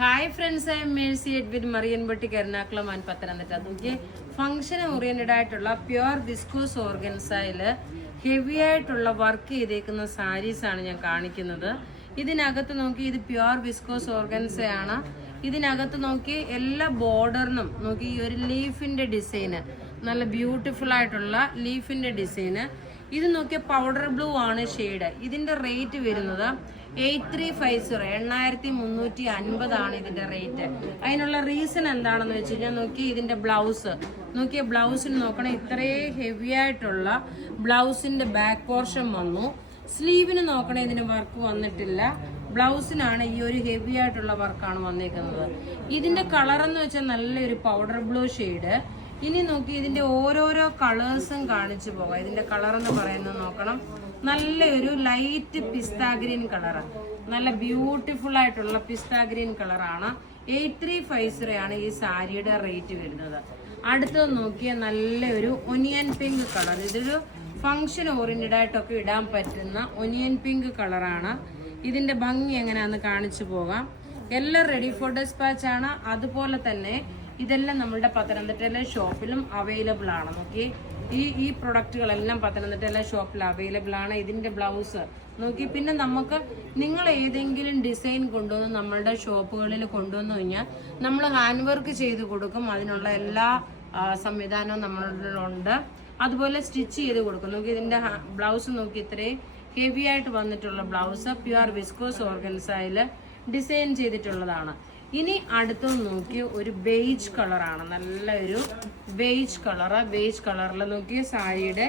Hi friends, I M Mercy Edwin marine boutique Ernakulam and Pathanamthitta. നോക്കി function oriented ആയിട്ടുള്ള pure viscous ഓർഗൻസയില് heavy ആയിട്ടുള്ള work ചെയ്തേക്കുന്ന സാരീസ് ആണ് ഞാൻ കാണിക്കുന്നത്. ഇതിനകത്ത് നോക്കി ഇത് പ്യുവർ വിസ്കോസ് ഓർഗൻസയാണ്. ഇതിനകത്ത് നോക്കി എല്ലാ ബോർഡറിനും നോക്കി ഈ ഒരു ലീഫിന്റെ ഡിസൈന്, നല്ല ബ്യൂട്ടിഫുൾ ആയിട്ടുള്ള ലീഫിന്റെ ഡിസൈന്. ഇത് നോക്കിയ പൗഡർ ബ്ലൂ ആണ് ഷെയ്ഡ്. ഇതിന്റെ റേറ്റ് വരുന്നത് 8350 8350 ആണ് ഇതിന്റെ റേറ്റ്. അതിനുള്ള റീസൺ എന്താണെന്ന് വെച്ച് കഴിഞ്ഞാൽ നോക്കി ഇതിന്റെ ബ്ലൗസ് നോക്കിയ ബ്ലൗസിന് നോക്കണം, ഇത്രയും ഹെവി ആയിട്ടുള്ള ബ്ലൗസിന്റെ ബാക്ക് പോർഷൻ വന്നു. സ്ലീവിന് നോക്കണേ ഇതിന് വർക്ക് വന്നിട്ടില്ല. ബ്ലൗസിനാണ് ഈ ഒരു ഹെവി ആയിട്ടുള്ള വർക്കാണ് വന്നേക്കുന്നത്. ഇതിന്റെ കളർ എന്ന് വെച്ചാൽ നല്ലൊരു പൗഡർ ബ്ലൂ ഷെയ്ഡ്. ഇനി നോക്കി ഇതിന്റെ ഓരോരോ കളേഴ്സും കാണിച്ചു പോകാം. ഇതിന്റെ കളർ എന്ന് പറയുന്നത് നോക്കണം, നല്ലൊരു ലൈറ്റ് പിസ്താ ഗ്രീൻ കളർ, നല്ല ബ്യൂട്ടിഫുൾ ആയിട്ടുള്ള പിസ്താ ഗ്രീൻ കളറാണ്. 8350 ആണ് ഈ സാരിയുടെ റേറ്റ് വരുന്നത്. അടുത്തത് നോക്കിയ നല്ലൊരു ഒനിയൻ പിങ്ക് കളർ. ഇതൊരു ഫംഗ്ഷൻ ഓറിയന്റഡ് ആയിട്ടൊക്കെ ഇടാൻ പറ്റുന്ന ഒനിയൻ പിങ്ക് കളറാണ്. ഇതിന്റെ ഭംഗി എങ്ങനെയാന്ന് കാണിച്ചു പോകാം. എല്ലാം റെഡി ഫോർ ഡെസ്പാച്ച് ആണ്. അതുപോലെ തന്നെ ഇതെല്ലാം നമ്മളുടെ പത്തനംതിട്ടയിലെ ഷോപ്പിലും അവൈലബിൾ ആണ്. നോക്കി ഈ പ്രൊഡക്റ്റുകളെല്ലാം പത്തനംതിട്ടയിലെ ഷോപ്പിൽ അവൈലബിൾ ആണ്. ഇതിന്റെ ബ്ലൗസ് നോക്കി. പിന്നെ നമുക്ക് നിങ്ങൾ ഏതെങ്കിലും ഡിസൈൻ കൊണ്ടുവന്ന് നമ്മളുടെ ഷോപ്പുകളിൽ കൊണ്ടുവന്നു കഴിഞ്ഞാൽ നമ്മൾ ഹാൻഡ് വർക്ക് ചെയ്ത് കൊടുക്കും. അതിനുള്ള എല്ലാ സംവിധാനവും നമ്മളുണ്ട്. അതുപോലെ സ്റ്റിച്ച് ചെയ്ത് കൊടുക്കും. നോക്കി ഇതിന്റെ ബ്ലൗസ് നോക്കി, ഇത്രയും ഹെവി ആയിട്ട് വന്നിട്ടുള്ള ബ്ലൗസ് പ്യുവർ വിസ്കോസ് ഓർഗൻസയിൽ ഡിസൈൻ ചെയ്തിട്ടുള്ളതാണ്. ഇനി അടുത്തൊന്ന് നോക്കി ഒരു ബേജ് കളറാണ്, നല്ലൊരു ബേജ് കളറ്. ബേജ് കളറിൽ നോക്കി സാരിയുടെ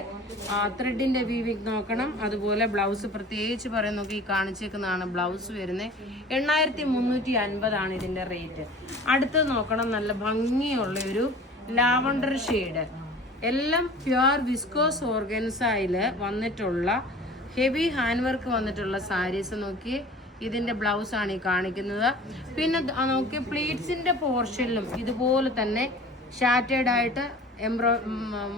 ത്രെഡിന്റെ വീവിങ് നോക്കണം. അതുപോലെ ബ്ലൗസ് പ്രത്യേകിച്ച് പറയാൻ നോക്കി കാണിച്ചേക്കുന്നതാണ് ബ്ലൗസ് വരുന്നത്. 8350 ആണ് ഇതിന്റെ റേറ്റ്. അടുത്തത് നോക്കണം, നല്ല ഭംഗിയുള്ള ഒരു ലാവണ്ടർ ഷെയ്ഡ്. എല്ലാം പ്യുവർ വിസ്കോസ് ഓർഗൻസയില് വന്നിട്ടുള്ള ഹെവി ഹാൻഡ് വർക്ക് വന്നിട്ടുള്ള സാരീസ് നോക്കി. ഇതിന്റെ ബ്ലൗസ് ആണ് ഈ കാണിക്കുന്നത്. പിന്നെ നോക്കി പ്ലീറ്റ്സിന്റെ പോർഷനിലും ഇതുപോലെ തന്നെ ഷാറ്റേഡ് ആയിട്ട്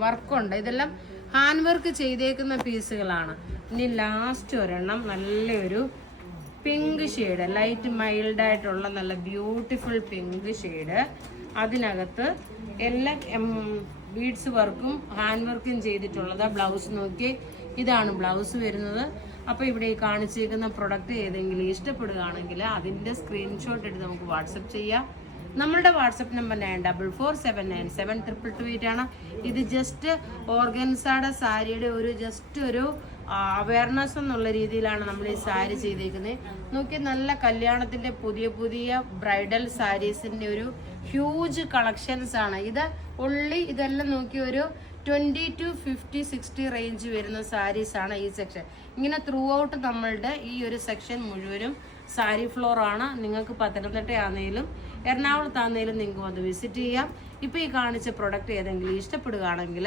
വർക്കുണ്ട്. ഇതെല്ലാം ഹാൻഡ് വർക്ക് ചെയ്തേക്കുന്ന പീസുകളാണ്. ഇനി ലാസ്റ്റ് ഒരെണ്ണം നല്ലൊരു പിങ്ക് ഷെയ്ഡ്, ലൈറ്റ് മൈൽഡ് ആയിട്ടുള്ള നല്ല ബ്യൂട്ടിഫുൾ പിങ്ക് ഷെയ്ഡ്. അതിനകത്ത് എല്ലാ ബീഡ്സ് വർക്കും ഹാൻഡ് വർക്കും ചെയ്തിട്ടുള്ളത്. ബ്ലൗസ് നോക്കി, ഇതാണ് ബ്ലൗസ് വരുന്നത്. അപ്പോൾ ഇവിടെ ഈ കാണിച്ചിരിക്കുന്ന പ്രൊഡക്റ്റ് ഏതെങ്കിലും ഇഷ്ടപ്പെടുകയാണെങ്കിൽ അതിൻ്റെ സ്ക്രീൻഷോട്ട് എടുത്ത് നമുക്ക് വാട്സപ്പ് ചെയ്യാം. നമ്മളുടെ വാട്സപ്പ് നമ്പർ 9447972228 ആണ്. ഇത് ജസ്റ്റ് ഓർഗൻസയുടെ സാരിയുടെ ഒരു അവയർനെസ് എന്നുള്ള രീതിയിലാണ് നമ്മൾ ഈ സാരി ചെയ്തേക്കുന്നത്. നോക്കി നല്ല കല്യാണത്തിൻ്റെ പുതിയ ബ്രൈഡൽ സാരീസിൻ്റെ ഒരു ഹ്യൂജ് കളക്ഷൻസ് ആണ് ഇത്. ഇതെല്ലാം നോക്കി ഒരു 20 to 50, 60 റേഞ്ച് വരുന്ന സാരീസ് ആണ് ഈ സെക്ഷൻ. ഇങ്ങനെ ത്രൂ ഔട്ട് നമ്മളുടെ ഈ ഒരു സെക്ഷൻ മുഴുവനും സാരി ഫ്ലോർ ആണ്. നിങ്ങൾക്ക് പത്തനംതിട്ട ആണെങ്കിലും എറണാകുളത്താണെങ്കിലും നിങ്ങൾക്ക് വന്ന് വിസിറ്റ് ചെയ്യാം. ഇപ്പോൾ ഈ കാണിച്ച പ്രൊഡക്റ്റ് ഏതെങ്കിലും ഇഷ്ടപ്പെടുകയാണെങ്കിൽ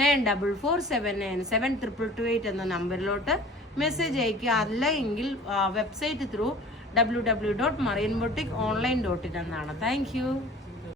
9447972228 എന്ന നമ്പറിലോട്ട് മെസ്സേജ് അയക്കുക. അല്ല എങ്കിൽ വെബ്സൈറ്റ് ത്രൂ www.marianboutique.online.in എന്നാണ്. Thank you.